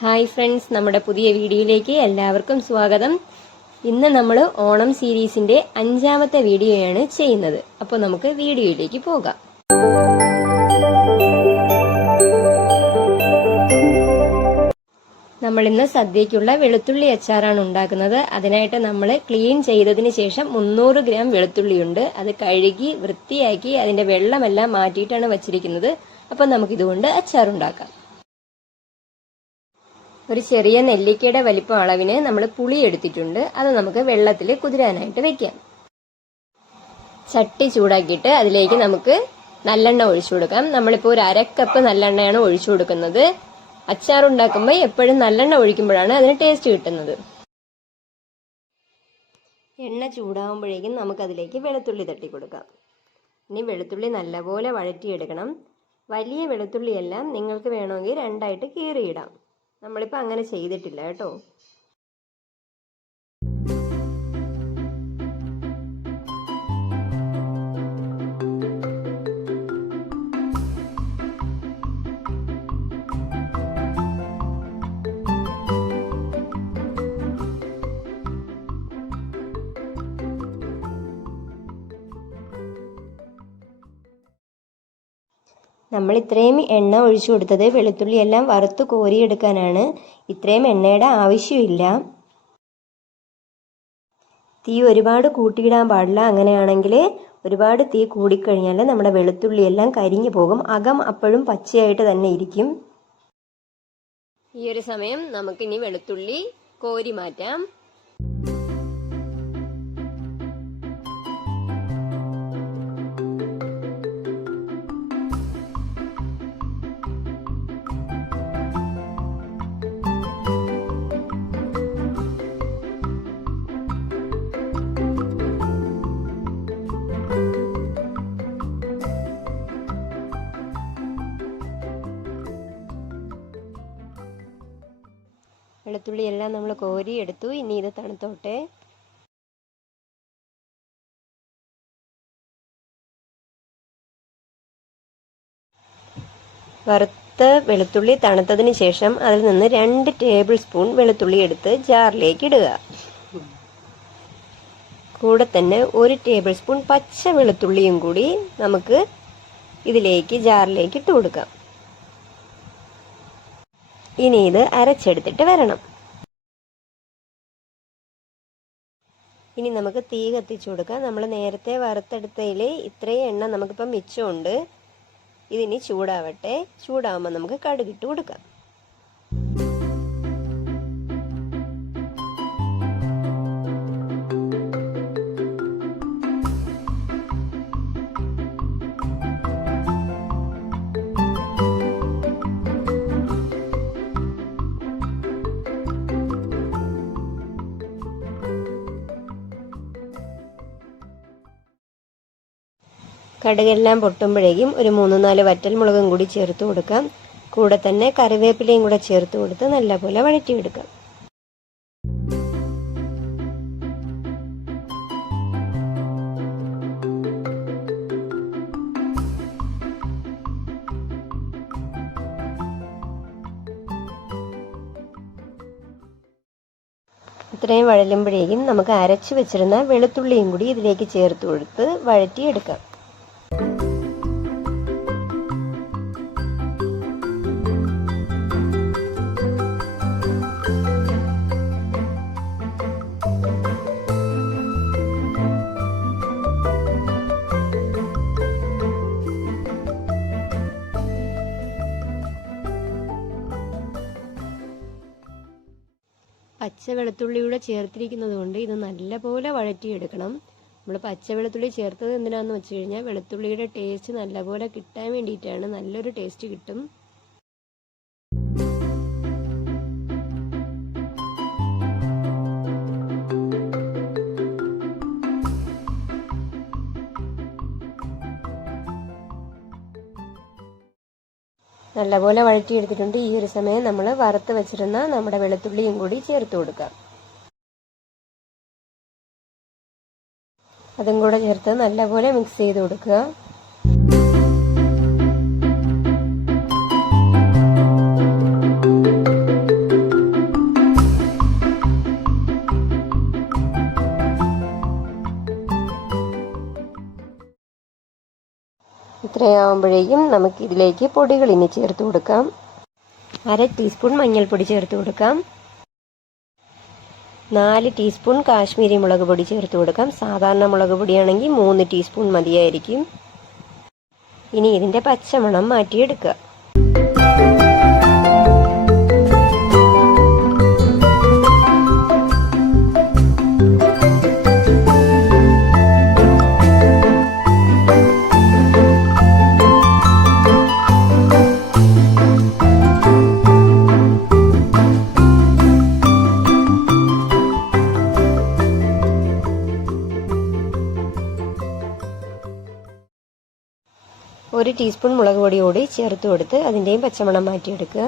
Hi friends, നമ്മുടെ പുതിയ വീഡിയോയിലേക്ക് എല്ലാവർക്കും സ്വാഗതം. ഇന്ന് നമ്മൾ ഓണം സീരീസിന്റെ 5ാമത്തെ വീഡിയോയാണ് ചെയ്യുന്നത്. അപ്പോൾ നമുക്ക് വീഡിയോയിലേക്ക് പോകാം. നമ്മളിന്ന് സദ്യക്കുള്ള വെളുത്തുള്ളി അച്ചാറാണ് ഉണ്ടാക്കുന്നത്. അതിനായിട്ട് നമ്മൾ ക്ലീൻ ചെയ്തതിന് ശേഷം 300 ഗ്രാം വെളുത്തുള്ളിയുണ്ട്. അത് കഴുകി വൃത്തിയാക്കി അതിന്റെ വെള്ളമെല്ലാം മാറ്റിയിട്ടാണ് വച്ചിരിക്കുന്നത്. അപ്പോൾ നമുക്കിതുകൊണ്ട് അച്ചാറുണ്ടാക്കാം. ഒരു ചെറിയ നെല്ലിക്കയുടെ വലിപ്പം അളവിന് നമ്മൾ പുളി എടുത്തിട്ടുണ്ട്. അത് നമുക്ക് വെള്ളത്തിൽ കുതിരാനായിട്ട് വെക്കാം. ചട്ടി ചൂടാക്കിയിട്ട് അതിലേക്ക് നമുക്ക് നല്ലെണ്ണ ഒഴിച്ചു കൊടുക്കാം. നമ്മളിപ്പോൾ ഒരു 1/2 കപ്പ് നല്ലെണ്ണയാണ് ഒഴിച്ചു കൊടുക്കുന്നത്. അച്ചാർ ഉണ്ടാക്കുമ്പോൾ എപ്പോഴും നല്ലെണ്ണ ഒഴിക്കുമ്പോഴാണ് അതിന് ടേസ്റ്റ് കിട്ടുന്നത്. എണ്ണ ചൂടാകുമ്പോഴേക്കും നമുക്കതിലേക്ക് വെളുത്തുള്ളി തട്ടി കൊടുക്കാം. ഇനി വെളുത്തുള്ളി നല്ലപോലെ വഴറ്റിയെടുക്കണം. വലിയ വെളുത്തുള്ളിയെല്ലാം നിങ്ങൾക്ക് വേണമെങ്കിൽ 2ആയിട്ട് കീറിയിടാം. നമ്മളിപ്പോൾ അങ്ങനെ ചെയ്തിട്ടില്ല കേട്ടോ. നമ്മൾ ഇത്രയും എണ്ണ ഒഴിച്ചു കൊടുത്തത് വെളുത്തുള്ളി എല്ലാം വറുത്ത് കോരിയെടുക്കാനാണ്. ഇത്രയും എണ്ണയുടെ ആവശ്യമില്ല. തീ ഒരുപാട് കൂട്ടിയിടാൻ പാടില്ല. അങ്ങനെയാണെങ്കിൽ ഒരുപാട് തീ കൂടിക്കഴിഞ്ഞാൽ നമ്മുടെ വെളുത്തുള്ളി എല്ലാം കരിഞ്ഞു പോകും. അകം അപ്പോഴും പച്ചയായിട്ട് തന്നെ ഇരിക്കും. ഈ ഒരു സമയം നമുക്കിനി വെളുത്തുള്ളി കോരി മാറ്റാം. വെളുത്തുള്ളി എല്ലാം നമ്മൾ കോരി എടുത്തു. ഇനി ഇത് തണുത്തോട്ടെ. വറുത്ത വെളുത്തുള്ളി തണുത്തതിന് ശേഷം അതിൽ നിന്ന് 2 ടേബിൾ സ്പൂൺ വെളുത്തുള്ളി എടുത്ത് ജാറിലേക്ക് ഇടുക. കൂടെ തന്നെ 1 ടേബിൾ സ്പൂൺ പച്ച വെളുത്തുള്ളിയും കൂടി നമുക്ക് ഇതിലേക്ക് ജാറിലേക്ക് ഇട്ട് കൊടുക്കാം. ഇനി ഇത് അരച്ചെടുത്തിട്ട് വരണം. ഇനി നമുക്ക് തീ കത്തിച്ചു കൊടുക്കാം. നമ്മൾ നേരത്തെ വറുത്തെടുത്തതിൽ ഇത്രയും എണ്ണ നമുക്കിപ്പം മിച്ചമുണ്ട്. ഇതിനി ചൂടാവട്ടെ. ചൂടാവുമ്പോൾ നമുക്ക് കടുകിട്ട് കൊടുക്കാം. കടുകെല്ലാം പൊട്ടുമ്പോഴേക്കും ഒരു 3-4 വറ്റൽമുളകും കൂടി ചേർത്ത് കൊടുക്കാം. കൂടെ തന്നെ കറിവേപ്പിലയും കൂടെ ചേർത്ത് കൊടുത്ത് നല്ലപോലെ വഴറ്റിയെടുക്കാം. ഇത്രയും വഴലുമ്പോഴേക്കും നമുക്ക് അരച്ചു വെച്ചിരുന്ന വെളുത്തുള്ളിയും കൂടി ഇതിലേക്ക് ചേർത്ത് കൊടുത്ത് വഴറ്റിയെടുക്കാം. പച്ച വെളുത്തുള്ളിയുടെ ചേർത്തിരിക്കുന്നത് കൊണ്ട് ഇത് നല്ലപോലെ വഴറ്റിയെടുക്കണം. നമ്മൾ പച്ച വെളുത്തുള്ളി ചേർത്തത് എന്തിനാന്ന് വെച്ച് കഴിഞ്ഞാൽ വെളുത്തുള്ളിയുടെ ടേസ്റ്റ് നല്ലപോലെ കിട്ടാൻ വേണ്ടിയിട്ടാണ്. നല്ലൊരു ടേസ്റ്റ് കിട്ടും. നല്ലപോലെ വഴറ്റിയെടുത്തിട്ടുണ്ട്. ഈ ഒരു സമയം നമ്മൾ വറുത്ത് വെച്ചിരുന്ന നമ്മുടെ വെളുത്തുള്ളിയും കൂടി ചേർത്ത് കൊടുക്കാം. അതും കൂടെ ചേർത്ത് നല്ലപോലെ മിക്സ് ചെയ്ത് കൊടുക്കുക. സമയമാകുമ്പോഴേക്കും നമുക്ക് ഇതിലേക്ക് പൊടികൾ ഇനി ചേർത്ത് കൊടുക്കാം. 1/2 ടീസ്പൂൺ മഞ്ഞൾപ്പൊടി ചേർത്ത് കൊടുക്കാം. 4 ടീസ്പൂൺ കാശ്മീരി മുളക് പൊടി ചേർത്ത് കൊടുക്കാം. സാധാരണ മുളക് പൊടിയാണെങ്കിൽ 3 ടീസ്പൂൺ മതിയായിരിക്കും. ഇനി ഇതിൻ്റെ പച്ചമണം മാറ്റിയെടുക്കുക. ഒരു ടീസ്പൂൺ മുളക് പൊടി കൂടി ചേർത്ത് കൊടുത്ത് അതിൻ്റെയും പച്ചമണം മാറ്റിയെടുക്കുക.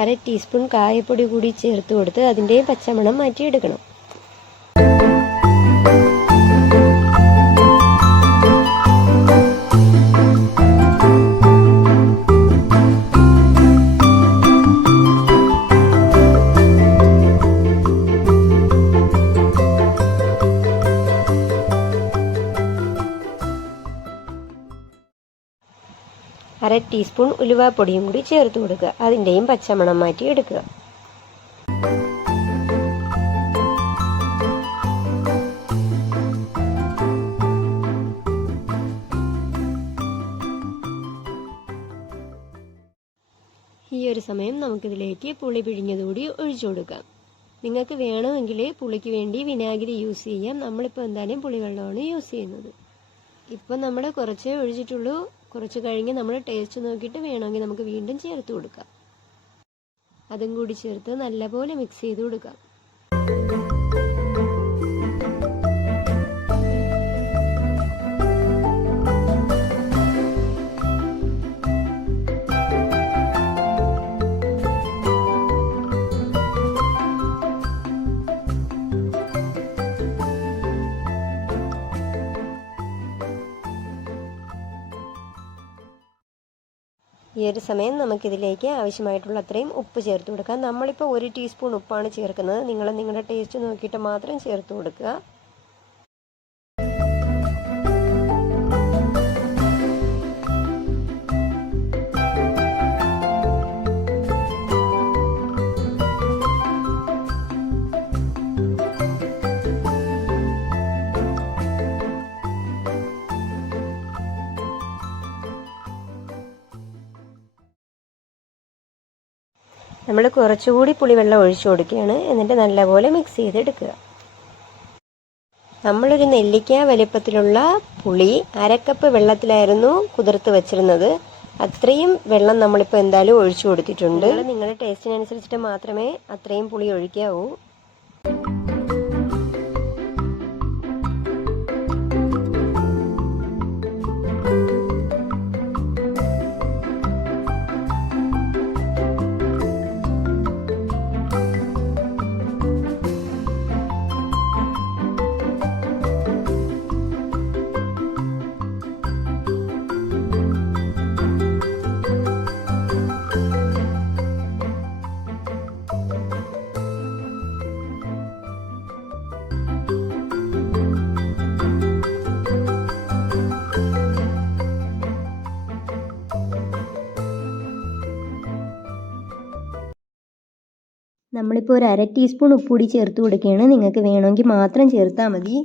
അര ടീസ്പൂൺ കായപ്പൊടി കൂടി ചേർത്ത് കൊടുത്ത് അതിൻ്റെയും പച്ചമണം മാറ്റിയെടുക്കണം. അര ടീസ്പൂൺ ഉലുവാപ്പൊടിയും കൂടി ചേർത്ത് കൊടുക്കുക. അതിൻ്റെയും പച്ചമണം മാറ്റി എടുക്കുക. ഈ ഒരു സമയം നമുക്കിതിലേക്ക് പുളി പിഴിഞ്ഞതുകൂടി ഒഴിച്ചു കൊടുക്കാം. നിങ്ങൾക്ക് വേണമെങ്കിൽ പുളിക്ക് വേണ്ടി വിനാഗിരി യൂസ് ചെയ്യാം. നമ്മളിപ്പോൾ എന്തായാലും പുളിവെള്ളമാണ് യൂസ് ചെയ്യുന്നത്. ഇപ്പം നമ്മൾ കുറച്ചേ ഒഴിച്ചിട്ടുള്ളൂ. കുറച്ച് കഴിഞ്ഞ് നമ്മൾ ടേസ്റ്റ് നോക്കിയിട്ട് വേണമെങ്കിൽ നമുക്ക് വീണ്ടും ചേർത്ത് കൊടുക്കാം. അതും കൂടി ചേർത്ത് നല്ലപോലെ മിക്സ് ചെയ്ത് കൊടുക്കാം. ഈ ഒരു സമയം നമുക്കിതിലേക്ക് ആവശ്യമായിട്ടുള്ള അത്രയും ഉപ്പ് ചേർത്ത് കൊടുക്കാം. നമ്മളിപ്പോൾ 1 ടീസ്പൂൺ ഉപ്പാണ് ചേർക്കുന്നത്. നിങ്ങൾ നിങ്ങളുടെ ടേസ്റ്റ് നോക്കിയിട്ട് മാത്രം ചേർത്ത് കൊടുക്കുക. നമ്മൾ കുറച്ചുകൂടി പുളിവെള്ളം ഒഴിച്ചു കൊടുക്കുകയാണ്. എന്നിട്ട് നല്ലപോലെ മിക്സ് ചെയ്തെടുക്കുക. നമ്മളൊരു നെല്ലിക്ക വലിപ്പത്തിലുള്ള പുളി 1/2 കപ്പ് വെള്ളത്തിലായിരുന്നു കുതിർത്ത് വെച്ചിരുന്നത്. അത്രയും വെള്ളം നമ്മളിപ്പോൾ എന്തായാലും ഒഴിച്ചു കൊടുത്തിട്ടുണ്ട്. നിങ്ങളുടെ ടേസ്റ്റിനനുസരിച്ചിട്ട് മാത്രമേ അത്രയും പുളി ഒഴിക്കാവൂ. നമ്മളിപ്പോൾ ഒരു 1/2 ടീസ്പൂൺ ഉപ്പുകൂടി ചേർത്ത് കൊടുക്കുകയാണ്. നിങ്ങൾക്ക് വേണമെങ്കിൽ മാത്രം ചേർത്താൽ മതി.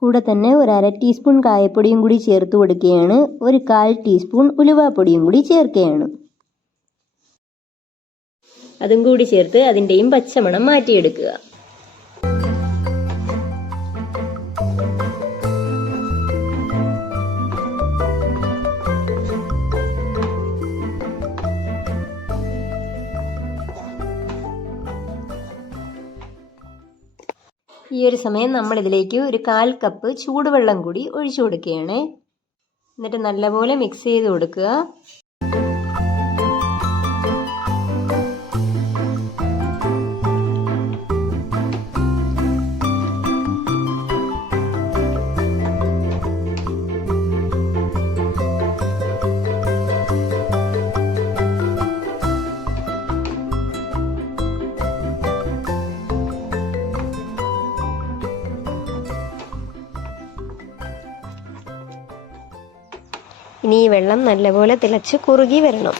കൂടെ തന്നെ ഒരു 1/2 ടീസ്പൂൺ കായപ്പൊടിയും കൂടി ചേർത്ത് കൊടുക്കുകയാണ്. ഒരു 1/4 ടീസ്പൂൺ ഉലുവാപ്പൊടിയും കൂടി ചേർക്കുകയാണ്. അതും കൂടി ചേർത്ത് അതിൻ്റെയും പച്ചമണം മാറ്റിയെടുക്കുക. ഈ ഒരു സമയം നമ്മളിതിലേക്ക് ഒരു 1/4 കപ്പ് ചൂടുവെള്ളം കൂടി ഒഴിച്ചു കൊടുക്കുകയാണ്. എന്നിട്ട് നല്ലപോലെ മിക്സ് ചെയ്ത് കൊടുക്കുക. ഇനി ഈ വെള്ളം നല്ലപോലെ തിളച്ച് കുറുകി വരണം.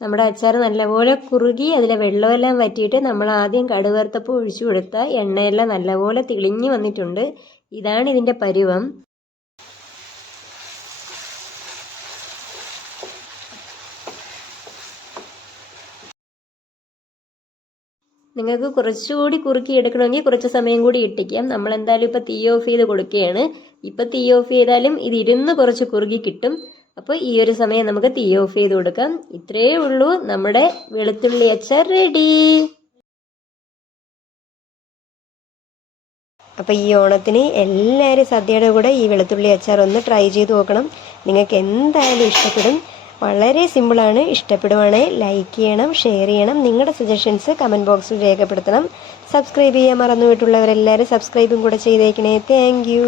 നമ്മുടെ അച്ചാർ നല്ലപോലെ കുറുകി അതിലെ വെള്ളമെല്ലാം വറ്റിയിട്ട് നമ്മൾ ആദ്യം കടുക് വറുത്തപ്പോൾ ഒഴിച്ചു കൊടുത്ത എണ്ണയെല്ലാം നല്ലപോലെ തെളിഞ്ഞു വന്നിട്ടുണ്ട്. ഇതാണ് ഇതിൻ്റെ പരുവം. നിങ്ങൾക്ക് കുറച്ചുകൂടി കുറുക്കി എടുക്കണമെങ്കിൽ കുറച്ച് സമയം കൂടി ഇട്ടിക്കാം. നമ്മൾ എന്തായാലും ഇപ്പം തീ ഓഫ് ചെയ്ത് കൊടുക്കുകയാണ്. ഇപ്പം തീ ഓഫ് ചെയ്താലും ഇത് ഇരുന്ന് കുറച്ച് കുറുകി കിട്ടും. അപ്പോൾ ഈ ഒരു സമയം നമുക്ക് തീ ഓഫ് ചെയ്ത് കൊടുക്കാം. ഇത്രയേ ഉള്ളൂ, നമ്മുടെ വെളുത്തുള്ളി അച്ചാർ റെഡി. അപ്പോൾ ഈ ഓണത്തിന് എല്ലാവരും സദ്യയുടെ കൂടെ ഈ വെളുത്തുള്ളി അച്ചാർ ഒന്ന് ട്രൈ ചെയ്ത് നോക്കണം. നിങ്ങൾക്ക് എന്തായാലും ഇഷ്ടപ്പെടും. വളരെ സിമ്പിളാണ്. ഇഷ്ടപ്പെടുവാണെങ്കിൽ ലൈക്ക് ചെയ്യണം, ഷെയർ ചെയ്യണം. നിങ്ങളുടെ സജഷൻസ് കമൻറ്റ് ബോക്സിൽ രേഖപ്പെടുത്തണം. സബ്സ്ക്രൈബ് ചെയ്യാൻ മറന്നുപോയിട്ടുള്ളവരെല്ലാവരും സബ്സ്ക്രൈബും കൂടെ ചെയ്തേക്കണേ. Thank you.